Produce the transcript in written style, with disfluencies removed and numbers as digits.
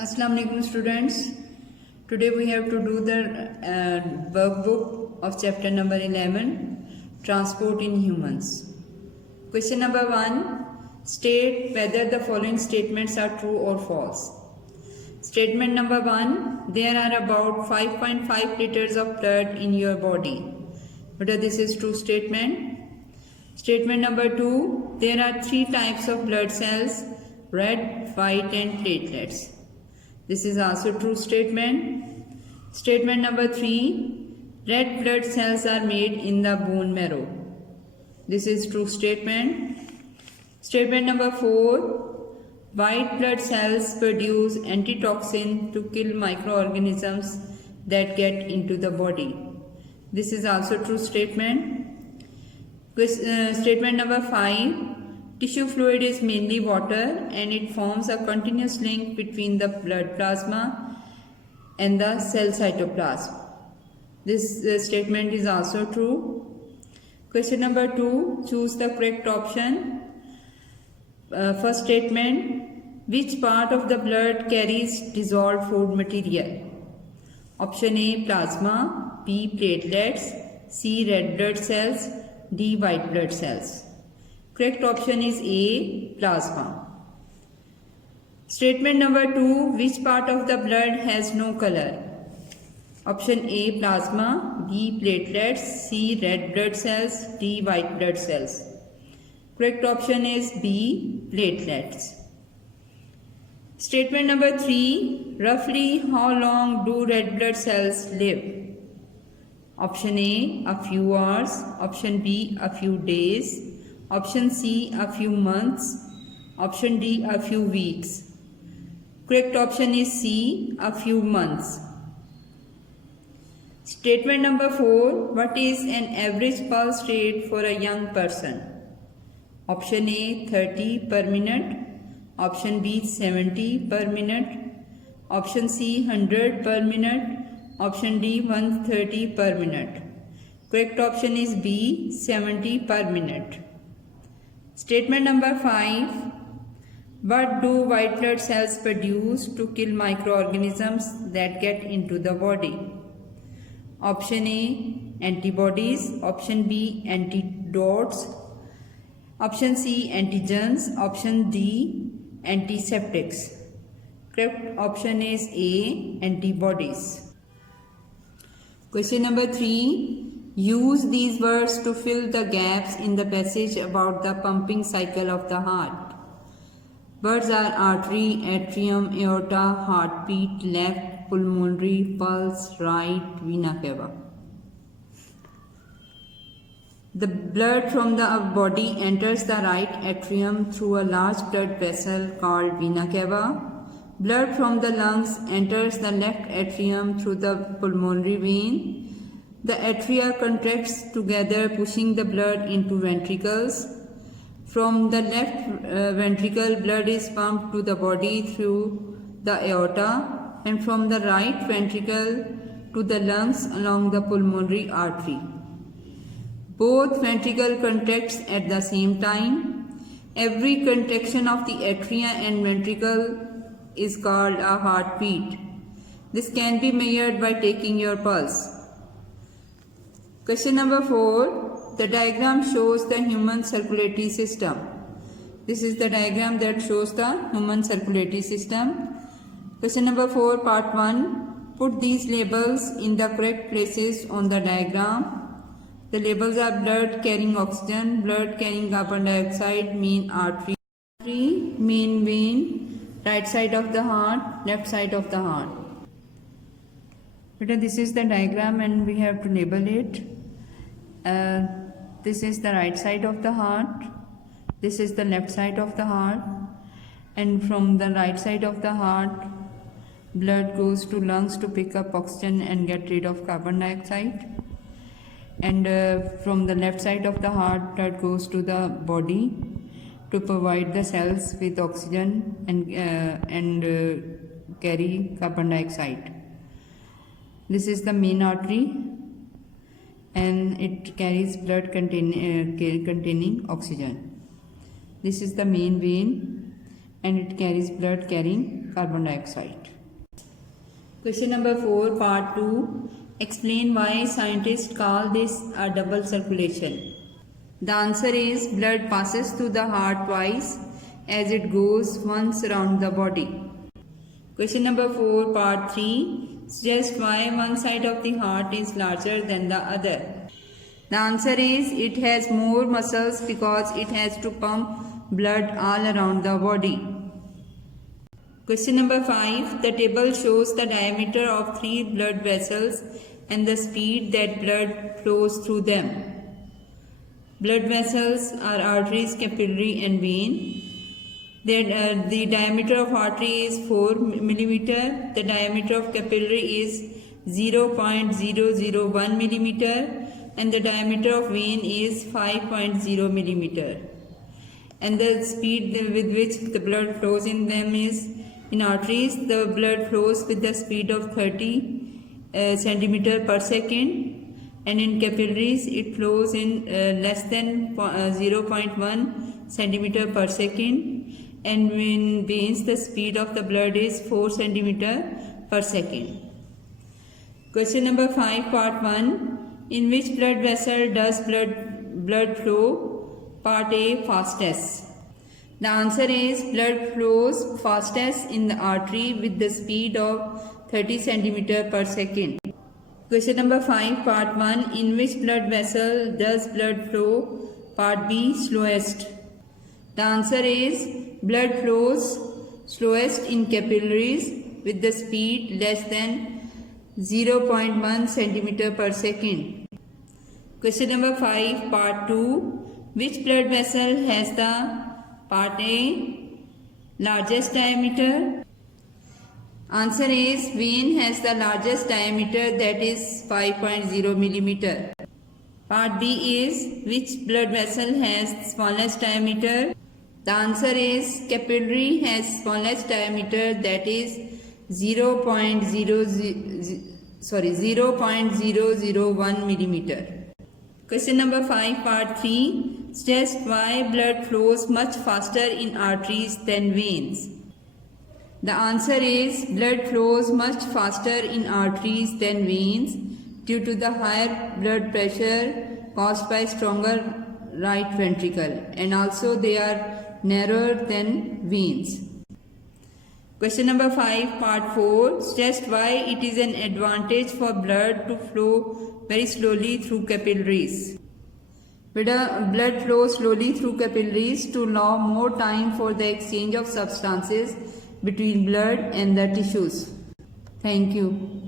Assalamu alaikum students. Today we have to do the workbook of chapter number 11, Transport in Humans. Question number 1. State whether the following statements are true or false. Statement number 1. There are about 5.5 liters of blood in your body. Whether this is true statement. Statement number 2. There are 3 types of blood cells, red, white and platelets. This is also true statement. Statement number 3. Red blood cells are made in the bone marrow. This is true statement. Statement number 4. White blood cells produce antitoxin to kill microorganisms that get into the body. This is also true statement. Statement number 5. Tissue fluid is mainly water and it forms a continuous link between the blood plasma and the cell cytoplasm. This statement is also true. Question number 2. Choose the correct option. First statement. Which part of the blood carries dissolved food material? Option A, plasma. B, platelets. C, red blood cells. D, white blood cells. Correct option is A, plasma. Statement number 2. Which part of the blood has no color? Option A, plasma. B, platelets. C, red blood cells. D, white blood cells. Correct option is B, platelets. Statement number 3. Roughly how long do red blood cells live? Option A, a few hours. Option B, a few days. Option C, a few months. Option D, a few weeks. Correct option is C, a few months. Statement number 4. What is an average pulse rate for a young person? Option A, 30 per minute. Option B, 70 per minute. Option C, 100 per minute. Option D, 130 per minute. Correct option is B, 70 per minute. Statement number 5. What do white blood cells produce to kill microorganisms that get into the body? Option A, antibodies. Option B, antidotes. Option C, antigens. Option D, antiseptics. Correct option is A, antibodies. Question number 3. Use these words to fill the gaps in the passage about the pumping cycle of the heart. Words are artery, atrium, aorta, heartbeat, left, pulmonary, pulse, right, vena cava. The blood from the body enters the right atrium through a large blood vessel called vena cava. Blood from the lungs enters the left atrium through the pulmonary vein. The atria contracts together, pushing the blood into ventricles. From the left ventricle, blood is pumped to the body through the aorta, and from the right ventricle to the lungs along the pulmonary artery. Both ventricle contracts at the same time. Every contraction of the atria and ventricle is called a heartbeat. This can be measured by taking your pulse. Question number 4. The diagram shows the human circulatory system. This is the diagram that shows the human circulatory system. Question number 4, part 1. Put these labels in the correct places on the diagram. The labels are blood carrying oxygen, blood carrying carbon dioxide, main artery, main vein, right side of the heart, left side of the heart. This is the diagram and we have to label it. This is the right side of the heart. This is the left side of the heart. And from the right side of the heart, blood goes to lungs to pick up oxygen and get rid of carbon dioxide. And from the left side of the heart, blood goes to the body to provide the cells with oxygen and carry carbon dioxide. This is the main artery and it carries blood containing oxygen. This is the main vein and it carries blood carrying carbon dioxide. Question number 4, part 2. Explain why scientists call this a double circulation. The answer is blood passes through the heart twice as it goes once around the body. Question number 4, part 3. Suggest why one side of the heart is larger than the other. The answer is it has more muscles because it has to pump blood all around the body. Question number 5. The table shows the diameter of 3 blood vessels and the speed that blood flows through them. Blood vessels are arteries, capillary and vein. The diameter of artery is 4 mm. The diameter of capillary is 0.001 mm. And the diameter of vein is 5.0 mm. And the speed with which the blood flows in them is, in arteries, the blood flows with the speed of 30 centimeter per second, and in capillaries it flows in less than 0.1 centimeter per second, and in veins the speed of the blood is 4 centimeter per second. Question number 5, part 1. In which blood vessel does blood flow? Part A, fastest. The answer is blood flows fastest in the artery with the speed of 30 cm per second. Question number 5, part 1. In which blood vessel does blood flow? Part B, slowest. The answer is blood flows slowest in capillaries with the speed less than 0.1 cm per second. Question number 5, part 2. Which blood vessel has the, part A, largest diameter? Answer is vein has the largest diameter, that is 5.0 mm. Part B is which blood vessel has smallest diameter? The answer is capillary has smallest diameter, that is 0.001 mm. Question number 5, part 3. Suggest why blood flows much faster in arteries than veins. The answer is blood flows much faster in arteries than veins due to the higher blood pressure caused by stronger right ventricle, and also they are narrower than veins. Question number 5, part 4. Suggest why it is an advantage for blood to flow very slowly through capillaries. Blood flows slowly through capillaries to allow more time for the exchange of substances between blood and the tissues. Thank you.